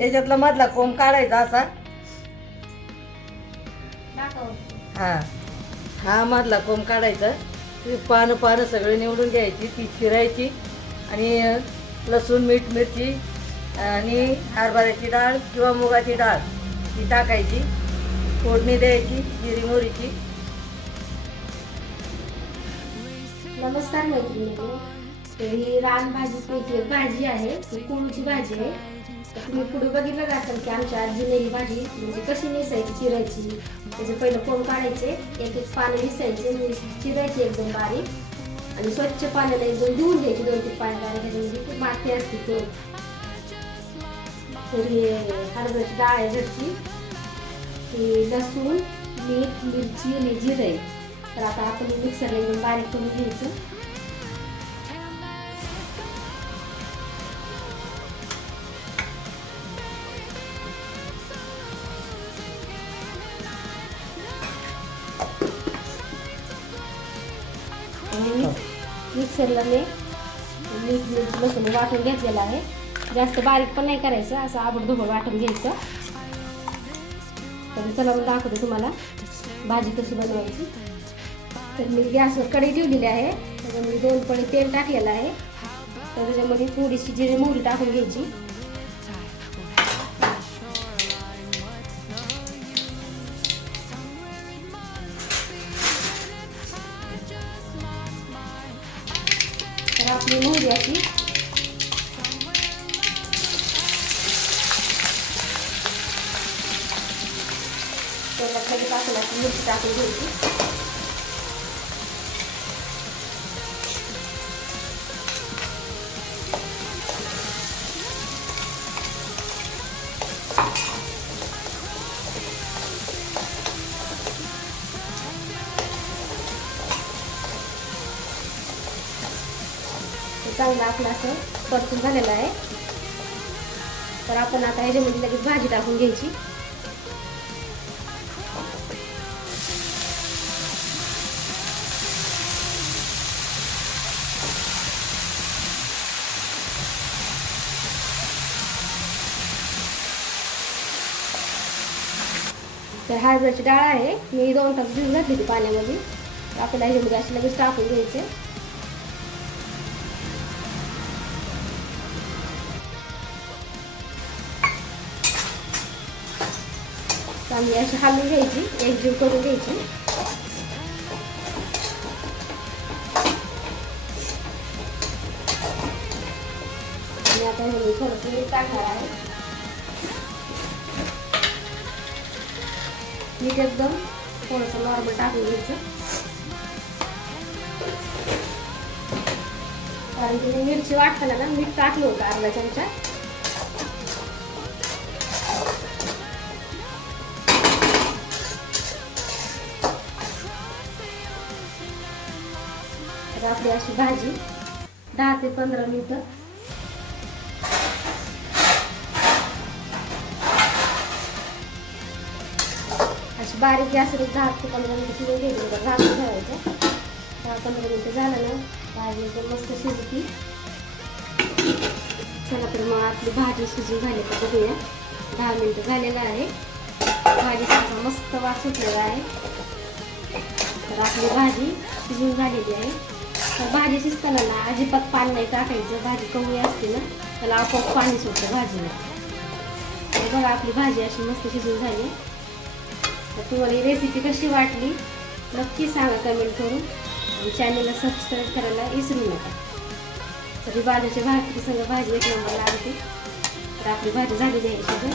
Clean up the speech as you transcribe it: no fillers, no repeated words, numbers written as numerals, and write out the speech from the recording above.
याच्यातला मधला कोंब काढायचा असा. हा हा मधला कोंब काढायचा. पानं पानं सगळे निवडून घ्यायची, ती चिरायची आणि लसूण मीठ मिरची आणि हरभऱ्याची डाळ किंवा मुगाची डाळ ती टाकायची, फोडणी द्यायची जिरी मोहरीची. नमस्कार मैत्रिणींनो, ही रानभाजीपैकी एक भाजी आहे, ती कोळूची भाजी आहे. तर तुम्ही पुढे बघितलं असेल की आमच्या आजीने ही भाजी म्हणजे कशी नेसायची, चिरायची. त्याचे पहिलं कोंब काढायचे, एक एक पानं निसायचे, चिरायचे एकदम बारीक आणि स्वच्छ पाण्याला एकदम धुवून घ्यायची 2-3 पाणी बारीक, ह्याच्यामध्ये माती असते तो. तर ही हरभऱ्याची डाळ आहे घरची, ती लसूण मीठ मिरची आणि जिरं आहे. तर आता आपण मिक्सरला एकदम बारीक करून घ्यायचं. मिक्सरला मी मीठ मिरची लसूण वाटून घेतलेला आहे. जास्त बारीक पण नाही करायचं, असं आबडधोबड वाटून घ्यायचं. तर चला मी दाखवते तुम्हाला भाजी कशी बनवायची. तर मी गॅसवर कढई ठेवलेली आहे, त्याच्यामध्ये 2 पळी तेल टाकलेलं आहे. तर त्याच्यामध्ये थोडीशी जिरे मोहरी टाकून घ्यायची. तर आपली मोहरी अशी तेलात लगेच टाकून अशी मिरची टाकून घ्यायची. चांगलं आपलं असं परतून झालेलं आहे. तर आपण आता ह्याच्यामध्ये लगेच भाजी टाकून घ्यायची. तर हरभऱ्याची डाळ आहे, मी 2 तास भिजत घातली ती पाण्यामध्ये. आपल्याला ह्याच्यामध्ये अशी लगेच टाकून घ्यायचे. चांगली अशी हलवून घ्यायची, एकजीव करून घ्यायची. आणि आता हे थोडंसं मीठ टाकणार आहे. मीठ एकदम थोडंसं नॉर्मल टाकून घ्यायचं, कारण की मिरची वाटताना ना मीठ टाकलं होतं अर्धा चमचा. तर आपली अशी भाजी 10 ते 15 मिनिटं अशी बारीक गॅसवर 10 ते 15 मिनिटं शिजवून घ्यायची. झाकून ठेवायचं. 10-15 मिनिटं झालं ना भाजी एकदम मस्त शिजती. चला तर मग आपली भाजी शिजून झाली का बघूया. 10 मिनिटं झालेलं आहे. भाजीचा मस्त वास सुटलेला आहे. तर आपली भाजी शिजून झालेली आहे. तर भाजी शिजताना ना अजिबात पाणी नाही टाकायचं. भाजी कमी असते ना त्याला आपोआप पाणी सुटतं भाजीला. तर बघा आपली भाजी अशी मस्त शिजून झाली. तर तुम्हाला ही रेसिपी कशी वाटली नक्की सांगा कमेंट करून. आणि चॅनलला सबस्क्राईब करायला विसरू नका. तरी बाजूच्या भाकरी संग भाजी एक नंबर लागते. तर आपली भाजी झालेली आहे शिजून.